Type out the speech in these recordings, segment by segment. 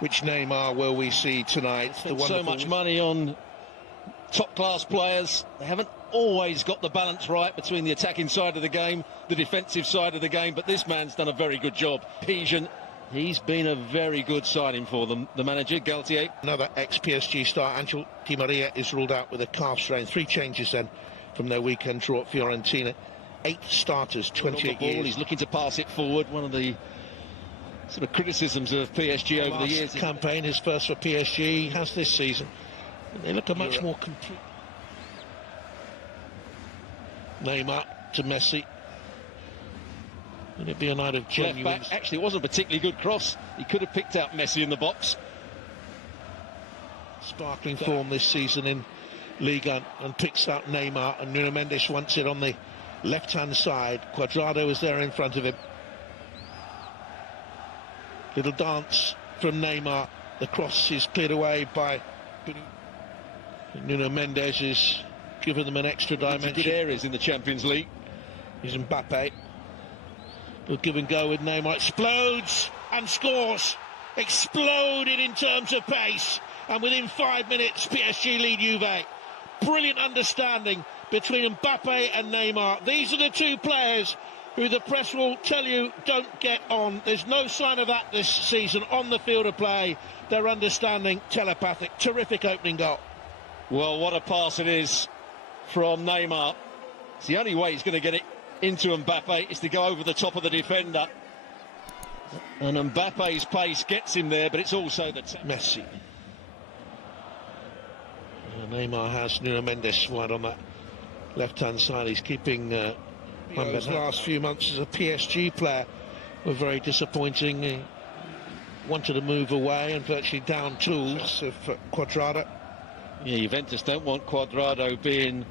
Which Neymar will we see tonight? Spent so much money on top-class players. They haven't always got the balance right between the attacking side of the game, the defensive side of the game, but this man's done a very good job. He's been a very good signing for them, the manager, Galtier. Another ex-PSG star, Angel Di Maria, is ruled out with a calf strain. 3 changes then from their weekend draw at Fiorentina. 8 starters, 28 years. He's looking to pass it forward. One of the sort of criticisms of PSG over the years. Campaign, his first for PSG, has this season. They look a much more complete. Neymar to Messi. Would it be a night of genuine... Left back, actually, it wasn't a particularly good cross. He could have picked out Messi in the box. Sparkling form this season in Liga, and picks out Neymar, and Nuno Mendes wants it on the left-hand side. Cuadrado is there in front of him. Little dance from Neymar. The cross is cleared away by Nuno Mendes. Is giving them an extra dimension. Good areas in the Champions League. He's Mbappe. We'll give and go with Neymar. Explodes and scores. Exploded in terms of pace. And within 5 minutes, PSG lead Juve. Brilliant understanding between Mbappe and Neymar. These are the 2 players who the press will tell you don't get on. There's no sign of that this season on the field of play. Their understanding telepathic. Terrific opening goal. Well, what a pass it is from Neymar. It's the only way he's going to get it into Mbappe is to go over the top of the defender. And Mbappe's pace gets him there, but it's also the... Messi. Neymar has Nuno Mendes wide on that left-hand side. He's keeping... his last few months as a PSG player were very disappointing. He wanted to move away and virtually down tools of Cuadrado. Yeah, Juventus don't want Cuadrado being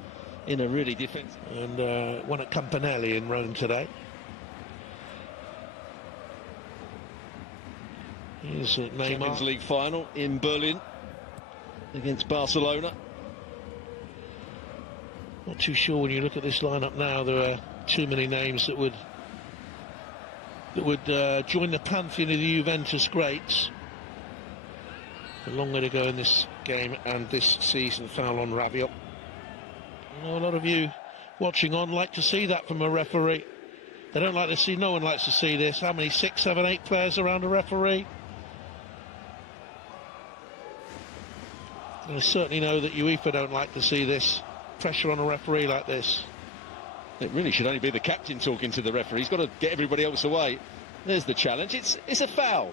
in a really defensive. And won at Campanelli in Rome today. Here's Neymar. Champions League final in Berlin against Barcelona. Not too sure when you look at this lineup now. There are too many names that would join the pantheon of the Juventus greats. A long way to go in this game and this season. Foul on Rabiot. I know a lot of you watching on like to see that from a referee. They don't like to see, no one likes to see this. How many, 6, 7, 8 players around a referee? I certainly know that UEFA don't like to see this. Pressure on a referee like this. It really should only be the captain talking to the referee. He's got to get everybody else away. There's the challenge. It's a foul.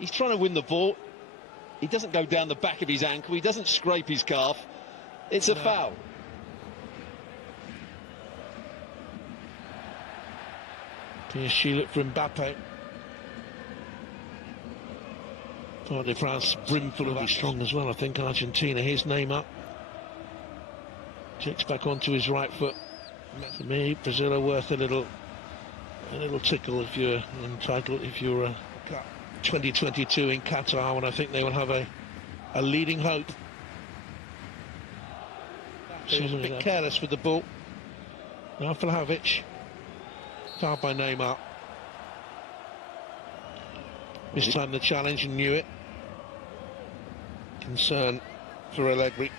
He's trying to win the ball. He doesn't go down the back of his ankle. He doesn't scrape his calf. It's a foul. PSG look for Mbappe. Part de France brimful of strong as well, I think. Argentina. Here's Neymar. Checks back onto his right foot. For me, Brazil are worth a little tickle if you're entitled. If you're 2022 in Qatar, when I think they will have a leading hope. He was a bit careless with the ball. Now Vlahovic. Fouled by Neymar. This time the challenge and knew it. Concern for Allegri.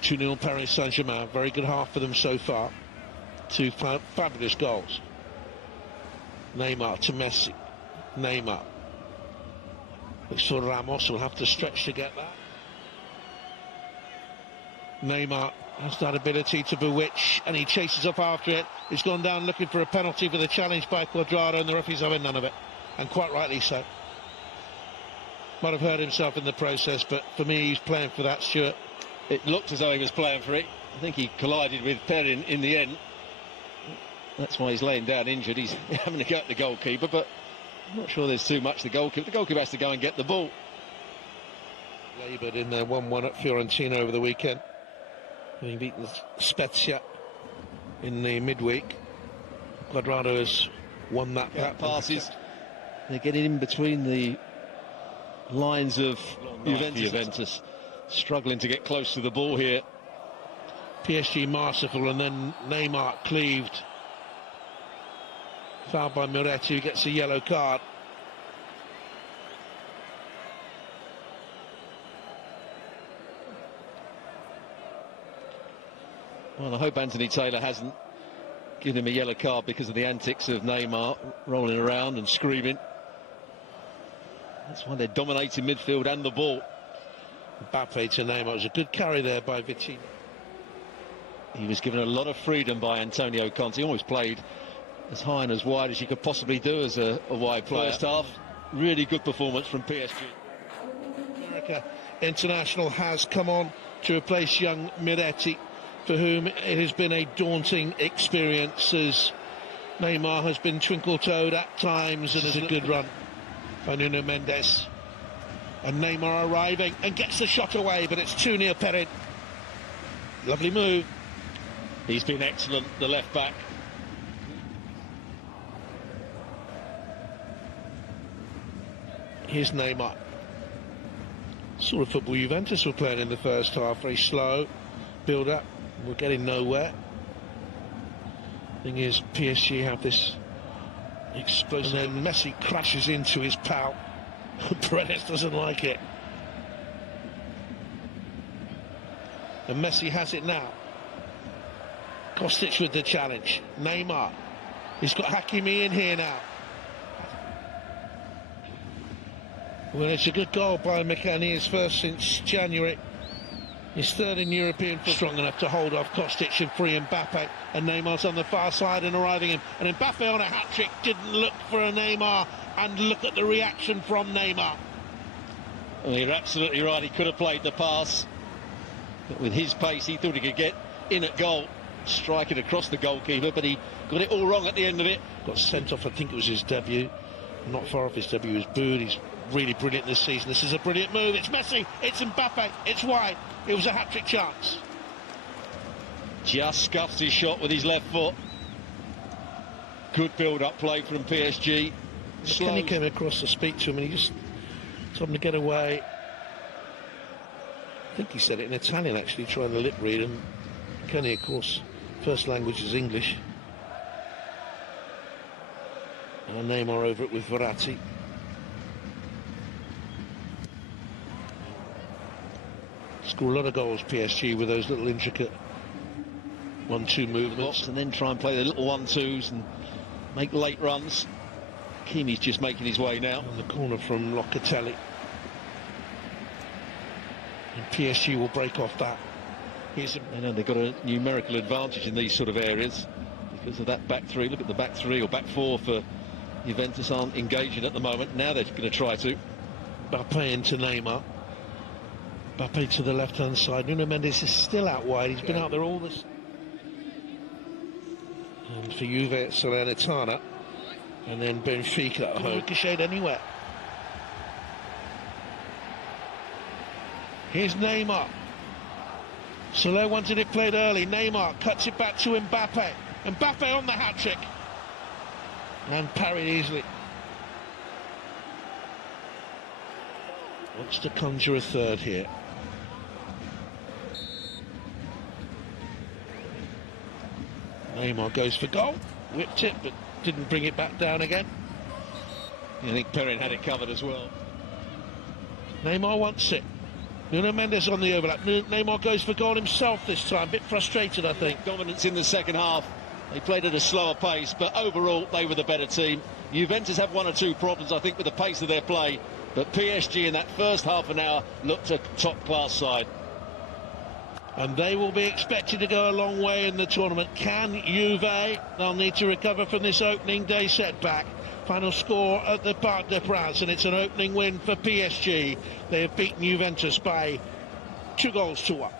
2-0 Paris Saint-Germain. Very good half for them so far. 2 fabulous goals. Neymar to Messi. Neymar. Looks for Ramos. Will have to stretch to get that. Neymar has that ability to bewitch, and he chases up after it. He's gone down looking for a penalty for the challenge by Cuadrado, and the referee's having none of it, and quite rightly so. Might have hurt himself in the process, but for me, he's playing for that, Stuart. It looked as though he was playing for it. I think he collided with Perrin in the end. That's why he's laying down injured. He's having to go at the goalkeeper, but I'm not sure there's too much. The goalkeeper has to go and get the ball. Laboured in their 1-1 at Fiorentina over the weekend. Having beaten Spezia in the midweek. Cuadrado has won that passes. They're getting in between the lines of Juventus. Struggling to get close to the ball here. PSG masterful, and then Neymar cleaved. Fouled by Moretti, who gets a yellow card. Well, I hope Anthony Taylor hasn't given him a yellow card because of the antics of Neymar rolling around and screaming. That's why they're dominating midfield and the ball. Mbappe to Neymar. It was a good carry there by Vitinha. He was given a lot of freedom by Antonio Conte. He always played as high and as wide as you could possibly do as a wide player. First half, really good performance from PSG. America international has come on to replace young Miretti, for whom it has been a daunting experience, as Neymar has been twinkle-toed at times, and is a good run by Nuno Mendes. And Neymar arriving and gets the shot away, but it's 2-0 Perin. Lovely move. He's been excellent, the left back. Here's Neymar. Sort of football Juventus were playing in the first half, very slow build up. We're getting nowhere. Thing is, PSG have this explosion, and then Messi crashes into his pal. Paredes doesn't like it. And Messi has it now. Kostic with the challenge. Neymar. He's got Hakimi in here now. Well, it's a good goal by McCann. His first since January. His third in European football. Strong enough to hold off Kostic and free Mbappe. And Neymar's on the far side and arriving him. And Mbappe on a hat-trick didn't look for a Neymar. And look at the reaction from Neymar. Well, you're absolutely right. He could have played the pass. But with his pace, he thought he could get in at goal, strike it across the goalkeeper, but he got it all wrong at the end of it. Got sent off, I think it was his debut. Not far off his debut, he was booed. He's really brilliant this season. This is a brilliant move. It's Messi, it's Mbappe, it's wide. It was a hat-trick chance. Just scuffs his shot with his left foot. Good build-up play from PSG. Kenny came across to speak to him and he just told him to get away. I think he said it in Italian, actually, trying to lip read. And Kenny, of course, first language is English. And Neymar over it with Verratti. Score a lot of goals, PSG, with those little intricate 1-2 movements. And then try and play the little 1-2s and make late runs. Kimi's just making his way now. On the corner from Locatelli. And PSG will break off that. I know they've got a numerical advantage in these sort of areas because of that back three. Look at the back three or back four for Juventus aren't engaging at the moment. Now they're going to try to. Mbappe into Neymar. Mbappe to the left-hand side. Nuno Mendes is still out wide. He's been out there all this. And for Juve, it's Salernitana. And then Benfica at home. Ricocheted anywhere. Here's Neymar. Soler wanted it played early. Neymar cuts it back to Mbappe. Mbappe on the hat-trick. And parried easily. Wants to conjure a third here. Neymar goes for goal. Whipped it, but didn't bring it back down again. I think Perin had it covered as well. Neymar wants it. Nuno Mendes on the overlap. Neymar goes for goal himself this time. A bit frustrated, I think. Dominance in the second half. They played at a slower pace, but overall they were the better team. Juventus have one or two problems, I think, with the pace of their play. But PSG in that first half an hour looked a top-class side. And they will be expected to go a long way in the tournament. Can Juve? They'll need to recover from this opening day setback. Final score at the Parc des Princes, and it's an opening win for PSG. They have beaten Juventus by 2-1.